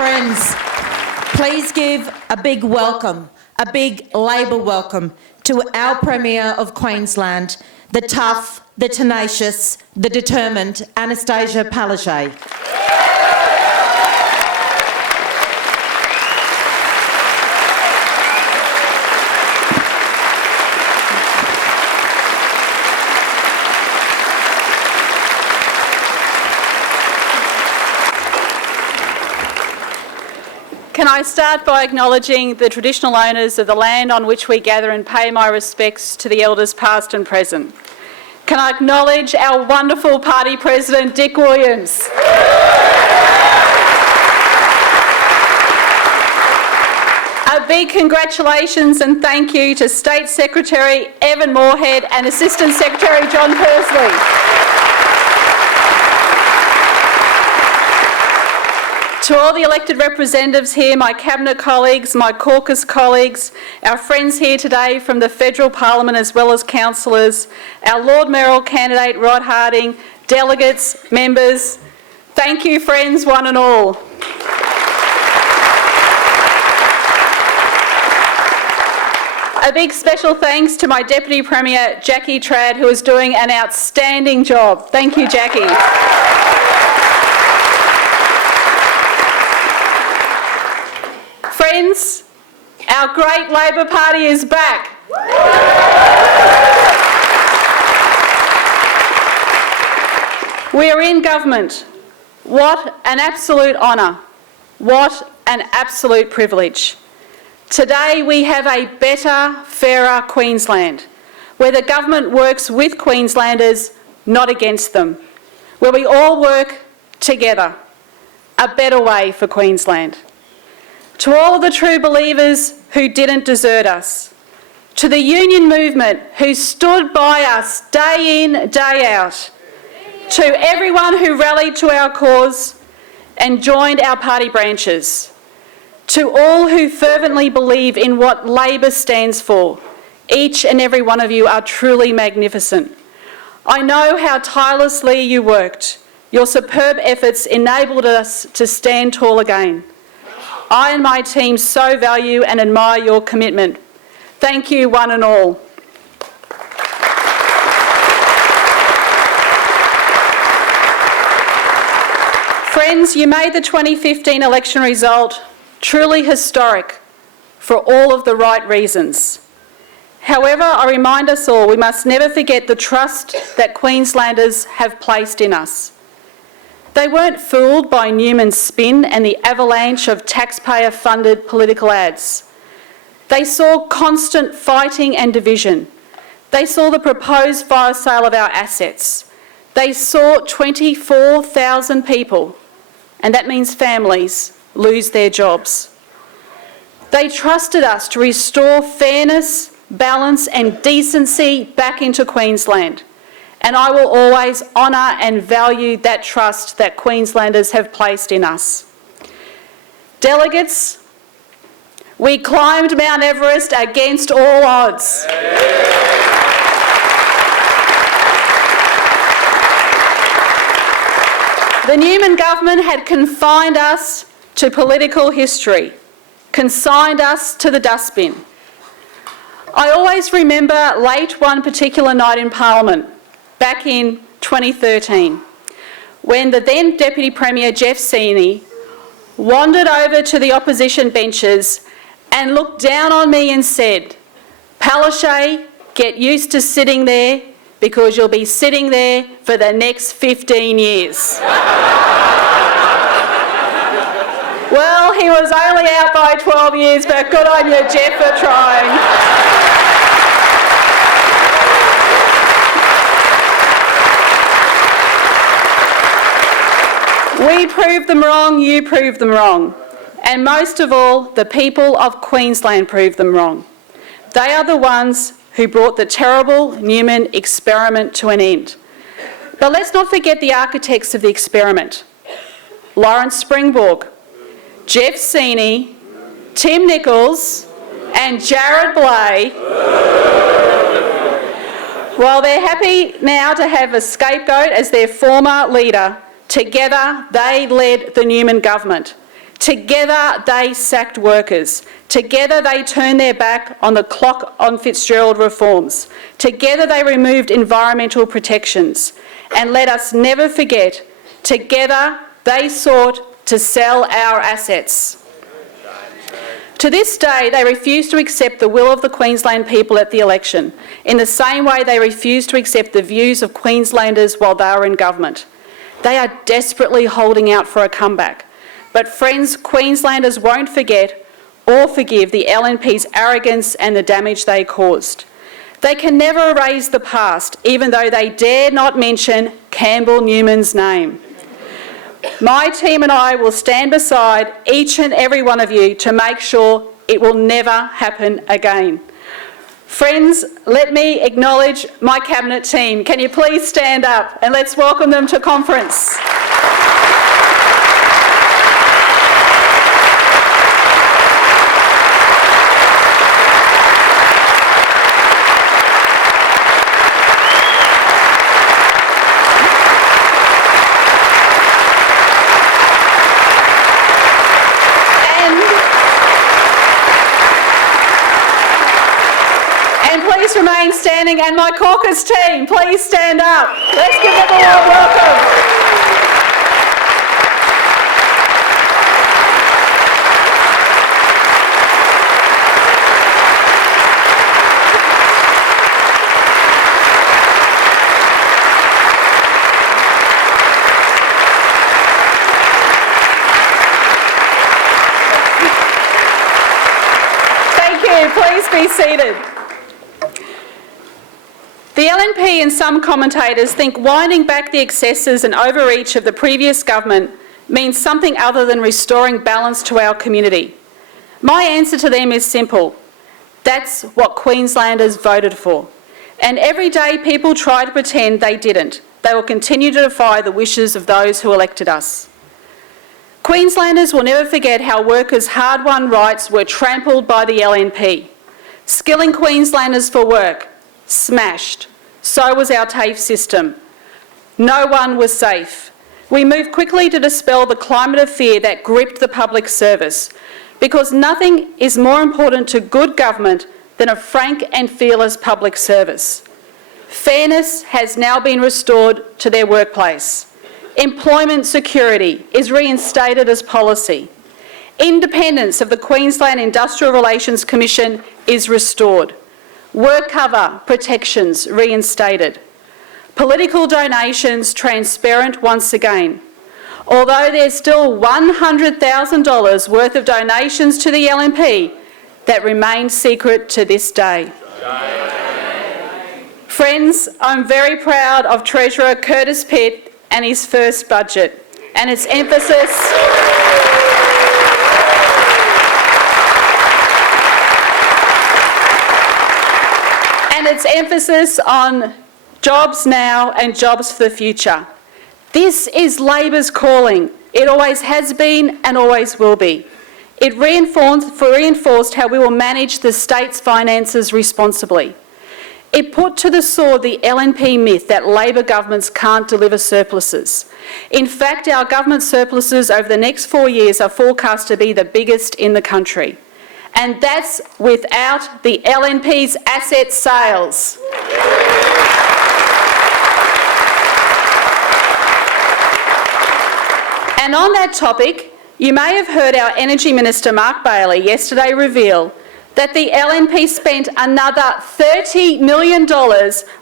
Friends, please give a big welcome, a big Labor welcome to our Premier of Queensland, the tough, the tenacious, the determined Annastacia Palaszczuk. Can I start by acknowledging the traditional owners of the land on which we gather and pay my respects to the elders past and present. Can I acknowledge our wonderful party president, Dick Williams. A big congratulations and thank you to State Secretary Evan Moorhead and Assistant Secretary John Pursley. To all the elected representatives here, my Cabinet colleagues, my caucus colleagues, our friends here today from the Federal Parliament as well as councillors, our Lord Mayoral candidate Rod Harding, delegates, members, thank you friends one and all. A big special thanks to my Deputy Premier Jackie Trad, who is doing an outstanding job. Thank you, Jackie. Friends, our great Labor Party is back. We are in government. What an absolute honour. What an absolute privilege. Today we have a better, fairer Queensland, where the government works with Queenslanders, not against them, where we all work together. A better way for Queensland. To all the true believers who didn't desert us, to the union movement who stood by us day in, day out, to everyone who rallied to our cause and joined our party branches, to all who fervently believe in what Labor stands for, each and every one of you are truly magnificent. I know how tirelessly you worked. Your superb efforts enabled us to stand tall again. I and my team so value and admire your commitment. Thank you, one and all. Friends, you made the 2015 election result truly historic for all of the right reasons. However, I remind us all we must never forget the trust that Queenslanders have placed in us. They weren't fooled by Newman's spin and the avalanche of taxpayer-funded political ads. They saw constant fighting and division. They saw the proposed fire sale of our assets. They saw 24,000 people, and that means families, lose their jobs. They trusted us to restore fairness, balance and decency back into Queensland. And I will always honour and value that trust that Queenslanders have placed in us. Delegates, we climbed Mount Everest against all odds. The Newman government had confined us to political history, consigned us to the dustbin. I always remember late one particular night in Parliament, back in 2013, when the then Deputy Premier Jeff Seeney wandered over to the opposition benches and looked down on me and said, "Palaszczuk, get used to sitting there because you'll be sitting there for the next 15 years. Well, he was only out by 12 years, but good on you, Jeff, for trying. We proved them wrong, you proved them wrong. And most of all, the people of Queensland proved them wrong. They are the ones who brought the terrible Newman experiment to an end. But let's not forget the architects of the experiment. Lawrence Springborg, Jeff Seeney, Tim Nichols and Jared Blay. While they're happy now to have a scapegoat as their former leader, together they led the Newman government. Together they sacked workers. Together they turned their back on the clock on Fitzgerald reforms. Together they removed environmental protections. And let us never forget, together they sought to sell our assets. To this day, they refuse to accept the will of the Queensland people at the election, in the same way they refuse to accept the views of Queenslanders while they are in government. They are desperately holding out for a comeback. But friends, Queenslanders won't forget or forgive the LNP's arrogance and the damage they caused. They can never erase the past, even though they dare not mention Campbell Newman's name. My team and I will stand beside each and every one of you to make sure it will never happen again. Friends, let me acknowledge my Cabinet team. Can you please stand up and let's welcome them to conference. Please remain standing, and my caucus team, please stand up. Let's give them a warm welcome. Thank you. Please be seated. The LNP and some commentators think winding back the excesses and overreach of the previous government means something other than restoring balance to our community. My answer to them is simple. That's what Queenslanders voted for. And every day people try to pretend they didn't. They will continue to defy the wishes of those who elected us. Queenslanders will never forget how workers' hard-won rights were trampled by the LNP. Skilling Queenslanders for work, smashed. So was our TAFE system. No one was safe. We moved quickly to dispel the climate of fear that gripped the public service, because nothing is more important to good government than a frank and fearless public service. Fairness has now been restored to their workplace. Employment security is reinstated as policy. Independence of the Queensland Industrial Relations Commission is restored. Work cover protections reinstated. Political donations transparent once again. Although there's still $100,000 worth of donations to the LNP that remain secret to this day. Friends, I'm very proud of Treasurer Curtis Pitt and his first budget and its emphasis on jobs now and jobs for the future. This is Labor's calling. It always has been and always will be. It reinforced how we will manage the state's finances responsibly. It put to the sword the LNP myth that Labor governments can't deliver surpluses. In fact, our government surpluses over the next 4 years are forecast to be the biggest in the country. And that's without the LNP's asset sales. And on that topic, you may have heard our Energy Minister Mark Bailey yesterday reveal that the LNP spent another $30 million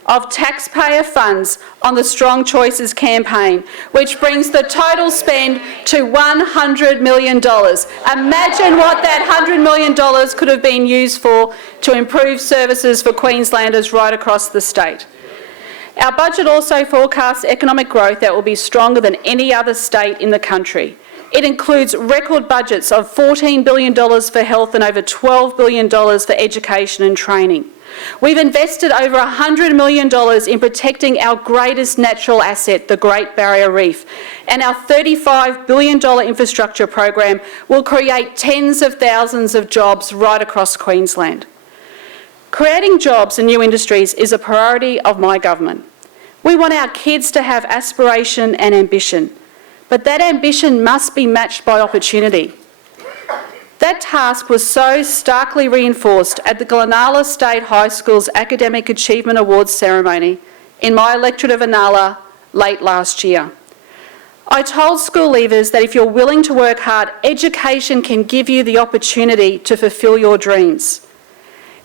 of taxpayer funds on the Strong Choices campaign, which brings the total spend to $100 million. Imagine what that $100 million could have been used for to improve services for Queenslanders right across the state. Our budget also forecasts economic growth that will be stronger than any other state in the country. It includes record budgets of $14 billion for health and over $12 billion for education and training. We've invested over $100 million in protecting our greatest natural asset, the Great Barrier Reef, and our $35 billion infrastructure program will create tens of thousands of jobs right across Queensland. Creating jobs and new industries is a priority of my government. We want our kids to have aspiration and ambition. But that ambition must be matched by opportunity. that task was so starkly reinforced at the Glenalla State High School's Academic Achievement Awards ceremony in my electorate of Inala late last year. I told school leavers that if you're willing to work hard, education can give you the opportunity to fulfil your dreams.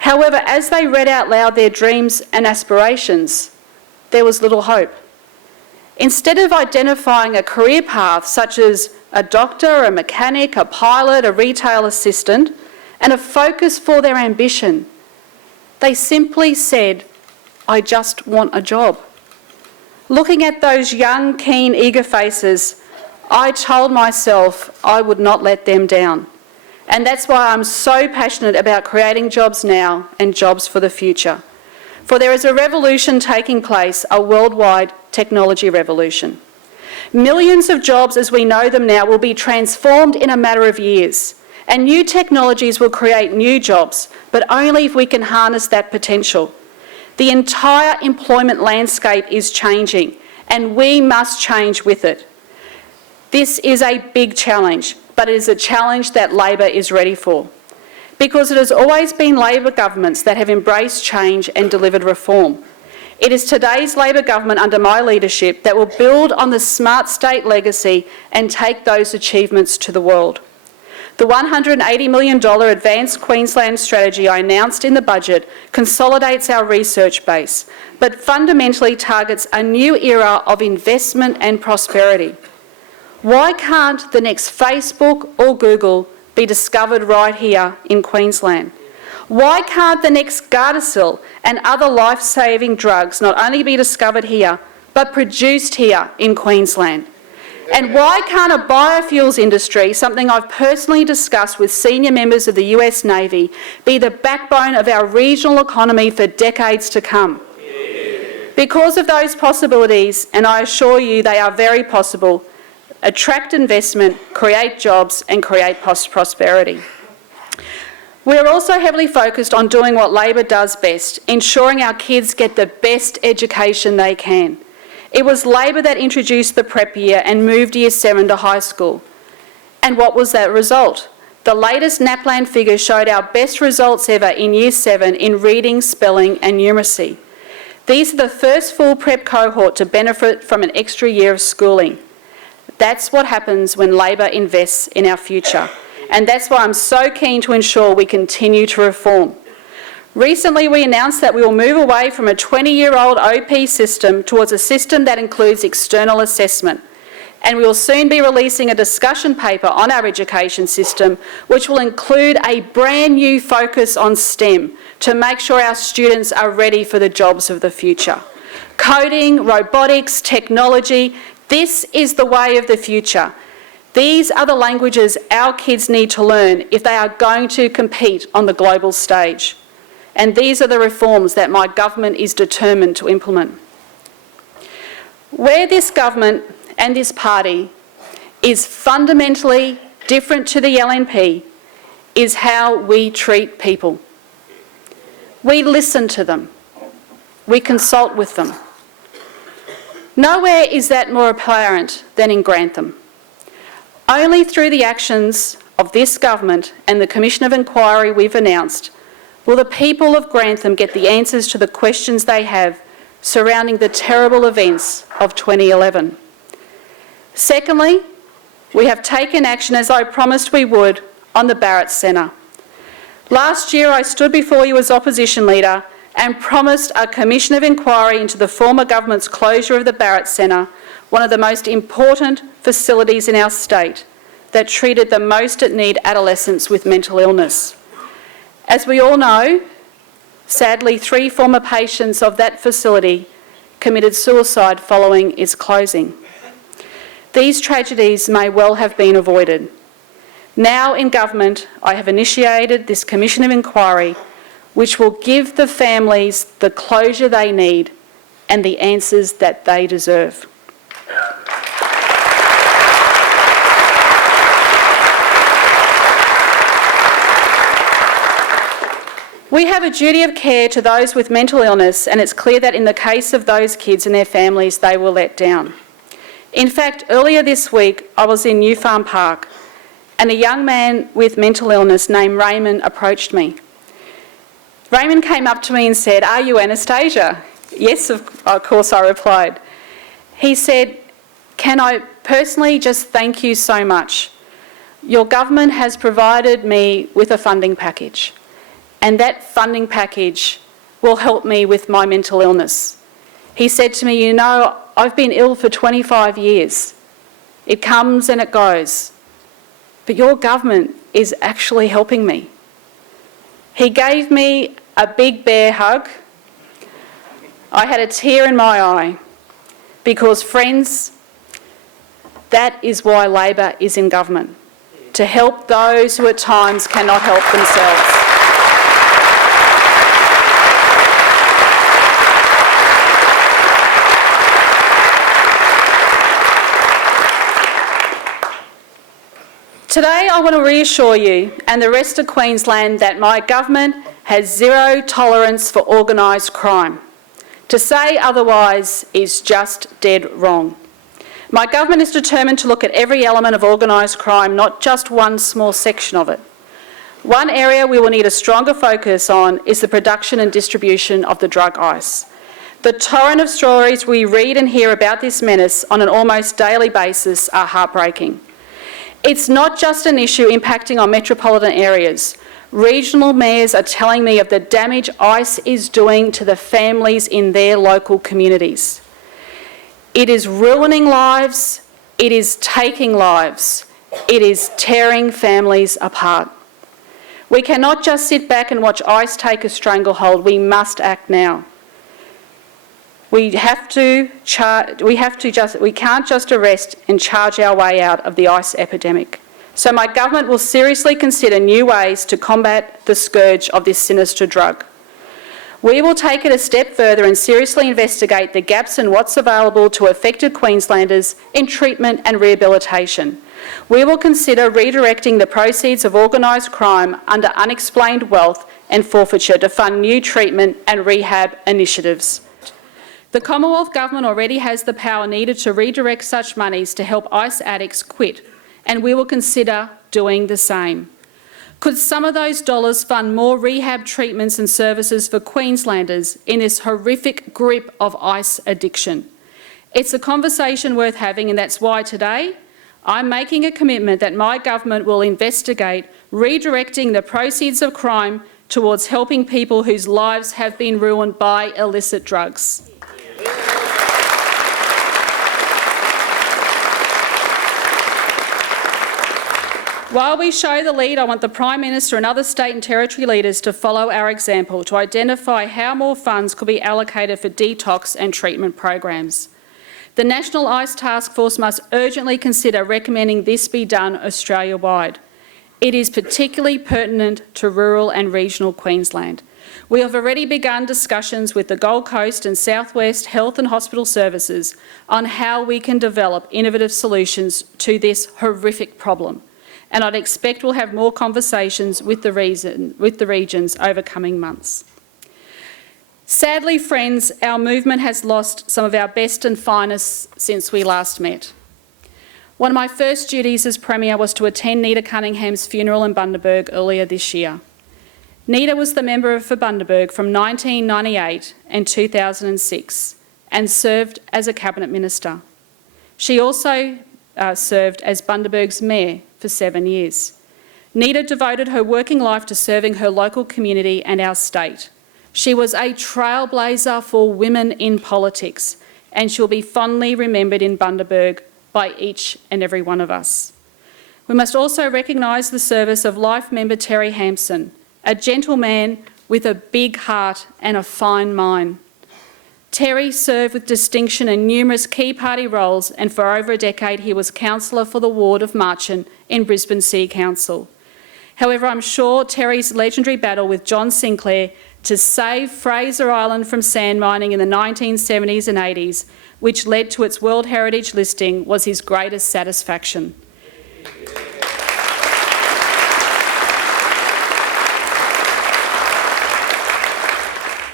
However, as they read out loud their dreams and aspirations, there was little hope. Instead of identifying a career path such as a doctor, a mechanic, a pilot, a retail assistant, and a focus for their ambition, they simply said, "I just want a job." Looking at those young, keen, eager faces, I told myself I would not let them down. And that's why I'm so passionate about creating jobs now and jobs for the future. For there is a revolution taking place, a worldwide technology revolution. Millions of jobs as we know them now will be transformed in a matter of years, and new technologies will create new jobs, but only if we can harness that potential. The entire employment landscape is changing, and we must change with it. This is a big challenge, but it is a challenge that Labor is ready for, because it has always been Labor governments that have embraced change and delivered reform. It is today's Labor government under my leadership that will build on the Smart State legacy and take those achievements to the world. The $180 million Advanced Queensland strategy I announced in the budget consolidates our research base, but fundamentally targets a new era of investment and prosperity. Why can't the next Facebook or Google be discovered right here in Queensland? Why can't the next Gardasil and other life-saving drugs not only be discovered here, but produced here in Queensland? And why can't a biofuels industry, something I've personally discussed with senior members of the US Navy, be the backbone of our regional economy for decades to come? Because of those possibilities, and I assure you they are very possible, attract investment, create jobs and create prosperity. We're also heavily focused on doing what Labor does best, ensuring our kids get the best education they can. It was Labor that introduced the prep year and moved Year 7 to high school. And what was that result? The latest NAPLAN figures showed our best results ever in Year 7 in reading, spelling and numeracy. These are the first full prep cohort to benefit from an extra year of schooling. That's what happens when Labor invests in our future. And that's why I'm so keen to ensure we continue to reform. Recently, we announced that we will move away from a 20-year-old OP system towards a system that includes external assessment. And we will soon be releasing a discussion paper on our education system, which will include a brand new focus on STEM to make sure our students are ready for the jobs of the future. Coding, robotics, technology, this is the way of the future. These are the languages our kids need to learn if they are going to compete on the global stage. And these are the reforms that my government is determined to implement. Where this government and this party is fundamentally different to the LNP is how we treat people. We listen to them. We consult with them. Nowhere is that more apparent than in Grantham. Only through the actions of this government and the Commission of Inquiry we've announced will the people of Grantham get the answers to the questions they have surrounding the terrible events of 2011. Secondly, we have taken action, as I promised we would, on the Barrett Centre. Last year I stood before you as opposition leader and promised a Commission of Inquiry into the former government's closure of the Barrett Centre, one of the most important facilities in our state that treated the most at need adolescents with mental illness. As we all know, sadly 3 former patients of that facility committed suicide following its closing. These tragedies may well have been avoided. Now in government, I have initiated this Commission of Inquiry, which will give the families the closure they need and the answers that they deserve. We have a duty of care to those with mental illness, and it's clear that in the case of those kids and their families, they were let down. In fact, earlier this week, I was in New Farm Park, and a young man with mental illness named Raymond approached me. Raymond came up to me and said, "Are you Annastacia?" "Yes, of course," I replied. He said, "Can I personally just thank you so much? Your government has provided me with a funding package, and that funding package will help me with my mental illness." He said to me, "You know, I've been ill for 25 years. It comes and it goes. But your government is actually helping me." He gave me a big bear hug. I had a tear in my eye because, friends, that is why Labor is in government, to help those who at times cannot help themselves. Today I want to reassure you and the rest of Queensland that my government has zero tolerance for organised crime. To say otherwise is just dead wrong. My government is determined to look at every element of organised crime, not just one small section of it. One area we will need a stronger focus on is the production and distribution of the drug ice. The torrent of stories we read and hear about this menace on an almost daily basis are heartbreaking. It's not just an issue impacting on metropolitan areas. Regional mayors are telling me of the damage ice is doing to the families in their local communities. It is ruining lives, it is taking lives, it is tearing families apart. We cannot just sit back and watch ice take a stranglehold, we must act now. We can't just arrest and charge our way out of the ice epidemic. So my government will seriously consider new ways to combat the scourge of this sinister drug. We will take it a step further and seriously investigate the gaps in what's available to affected Queenslanders in treatment and rehabilitation. We will consider redirecting the proceeds of organised crime under unexplained wealth and forfeiture to fund new treatment and rehab initiatives. The Commonwealth Government already has the power needed to redirect such monies to help ice addicts quit, and we will consider doing the same. Could some of those dollars fund more rehab treatments and services for Queenslanders in this horrific grip of ice addiction? It's a conversation worth having, and that's why today I'm making a commitment that my government will investigate redirecting the proceeds of crime towards helping people whose lives have been ruined by illicit drugs. While we show the lead, I want the Prime Minister and other state and territory leaders to follow our example to identify how more funds could be allocated for detox and treatment programs. The National Ice Task Force must urgently consider recommending this be done Australia-wide. It is particularly pertinent to rural and regional Queensland. We have already begun discussions with the Gold Coast and South West Health and Hospital Services on how we can develop innovative solutions to this horrific problem. And I'd expect we'll have more conversations with the regions over coming months. Sadly, friends, our movement has lost some of our best and finest since we last met. One of my first duties as Premier was to attend Nita Cunningham's funeral in Bundaberg earlier this year. Nita was the member for Bundaberg from 1998 and 2006 and served as a Cabinet Minister. She also served as Bundaberg's Mayor for 7 years. Nita devoted her working life to serving her local community and our state. She was a trailblazer for women in politics, and she'll be fondly remembered in Bundaberg by each and every one of us. We must also recognise the service of Life member Terry Hampson, a gentleman with a big heart and a fine mind. Terry served with distinction in numerous key party roles, and for over a decade he was councillor for the ward of Marchant in Brisbane City Council. However, I'm sure Terry's legendary battle with John Sinclair to save Fraser Island from sand mining in the 1970s and 80s, which led to its World Heritage listing, was his greatest satisfaction.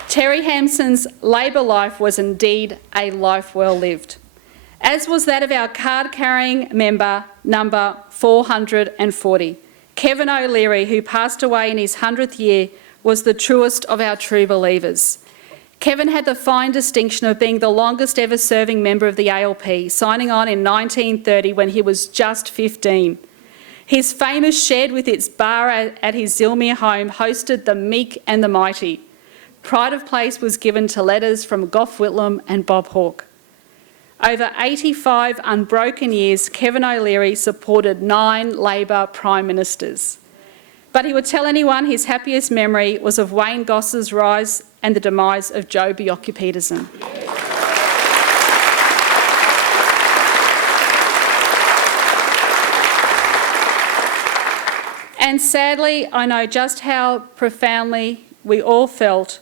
Terry Hampson's Labor life was indeed a life well lived. as was that of our card-carrying member number 440. Kevin O'Leary, who passed away in his 100th year, was the truest of our true believers. Kevin had the fine distinction of being the longest ever serving member of the ALP, signing on in 1930 when he was just 15. His famous shed with its bar at his Zilmere home hosted the meek and the mighty. Pride of place was given to letters from Gough Whitlam and Bob Hawke. Over 85 unbroken years, Kevin O'Leary supported 9 Labor Prime Ministers. But he would tell anyone his happiest memory was of Wayne Goss's rise and the demise of Joh Bjelke-Petersen. And sadly, I know just how profoundly we all felt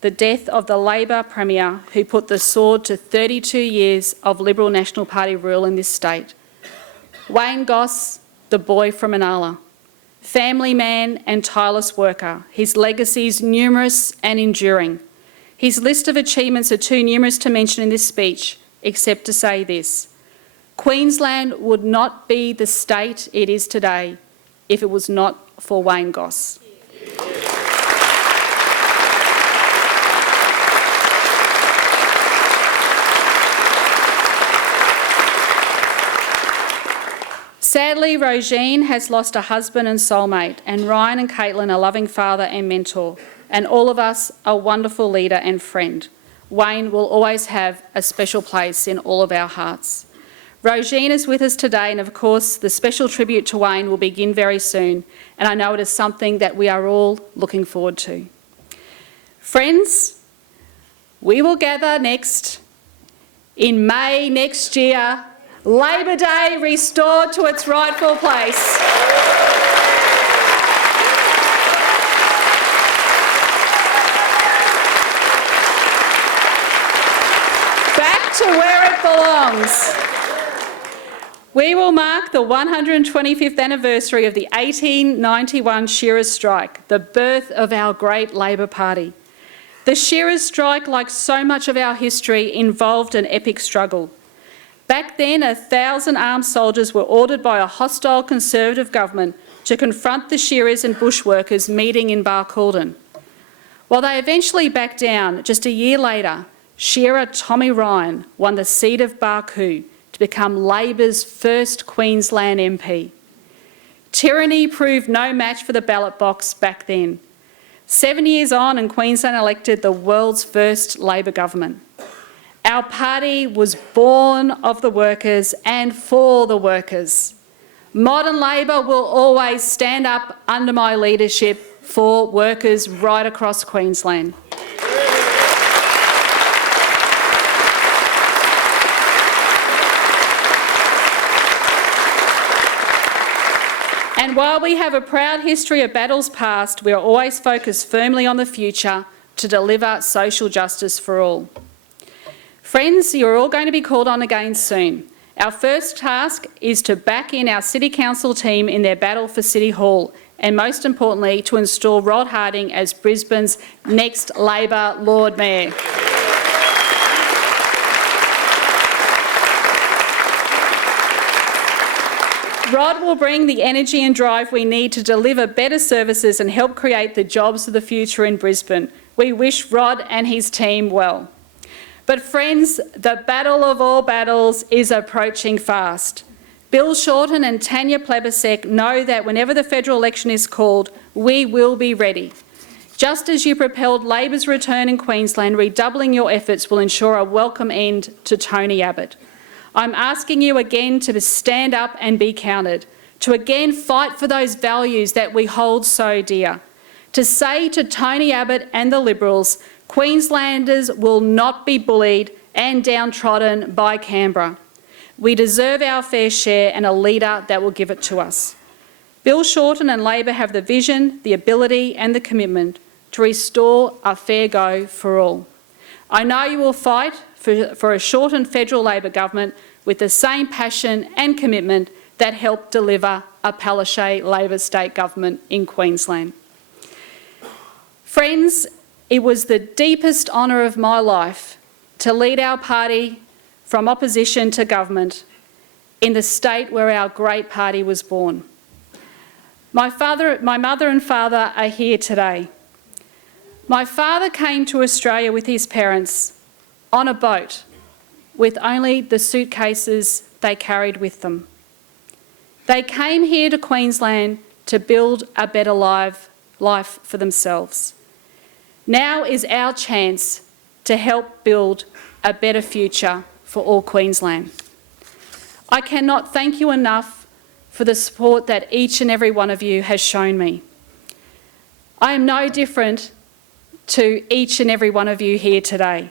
the death of the Labor Premier who put the sword to 32 years of Liberal National Party rule in this state. Wayne Goss, the boy from Inala. Family man and tireless worker, his legacies numerous and enduring. His list of achievements are too numerous to mention in this speech, except to say this: Queensland would not be the state it is today if it was not for Wayne Goss. Sadly, Rosine has lost a husband and soulmate, and Ryan and Caitlin a loving father and mentor, and all of us a wonderful leader and friend. Wayne will always have a special place in all of our hearts. Rosine is with us today, and of course the special tribute to Wayne will begin very soon, and I know it is something that we are all looking forward to. Friends, we will gather next in May next year, Labor Day restored to its rightful place. Back to where it belongs. We will mark the 125th anniversary of the 1891 Shearers' Strike, the birth of our great Labor Party. The Shearers' Strike, like so much of our history, involved an epic struggle. Back then, 1,000 armed soldiers were ordered by a hostile Conservative government to confront the shearers and bushworkers meeting in Barcaldine. While they eventually backed down, just a year later, shearer Tommy Ryan won the seat of Barcoo to become Labor's first Queensland MP. Tyranny proved no match for the ballot box back then. 7 years on, and Queensland elected the world's first Labor government. Our party was born of the workers and for the workers. Modern Labor will always stand up under my leadership for workers right across Queensland. And while we have a proud history of battles past, we are always focused firmly on the future to deliver social justice for all. Friends, you're all going to be called on again soon. Our first task is to back in our City Council team in their battle for City Hall, and most importantly, to install Rod Harding as Brisbane's next Labor Lord Mayor. Rod will bring the energy and drive we need to deliver better services and help create the jobs of the future in Brisbane. We wish Rod and his team well. But friends, the battle of all battles is approaching fast. Bill Shorten and Tanya Plibersek know that whenever the federal election is called, we will be ready. Just as you propelled Labor's return in Queensland, redoubling your efforts will ensure a welcome end to Tony Abbott. I'm asking you again to stand up and be counted, to again fight for those values that we hold so dear, to say to Tony Abbott and the Liberals, Queenslanders will not be bullied and downtrodden by Canberra. We deserve our fair share and a leader that will give it to us. Bill Shorten and Labor have the vision, the ability and the commitment to restore a fair go for all. I know you will fight for a Shorten federal Labor government with the same passion and commitment that helped deliver a Palaszczuk Labor state government in Queensland. Friends, it was the deepest honour of my life to lead our party from opposition to government in the state where our great party was born. My mother and father are here today. My father came to Australia with his parents on a boat with only the suitcases they carried with them. They came here to Queensland to build a better life for themselves. Now is our chance to help build a better future for all Queensland. I cannot thank you enough for the support that each and every one of you has shown me. I am no different to each and every one of you here today.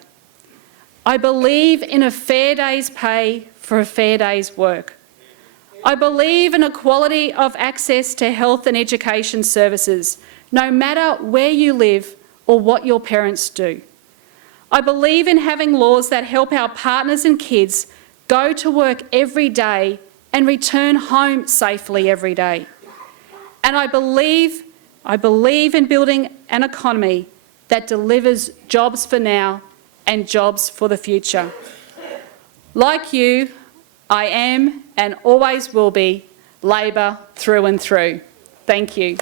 I believe in a fair day's pay for a fair day's work. I believe in equality of access to health and education services, no matter where you live or what your parents do. I believe in having laws that help our partners and kids go to work every day and return home safely every day. And I believe in building an economy that delivers jobs for now and jobs for the future. Like you, I am and always will be Labor through and through. Thank you.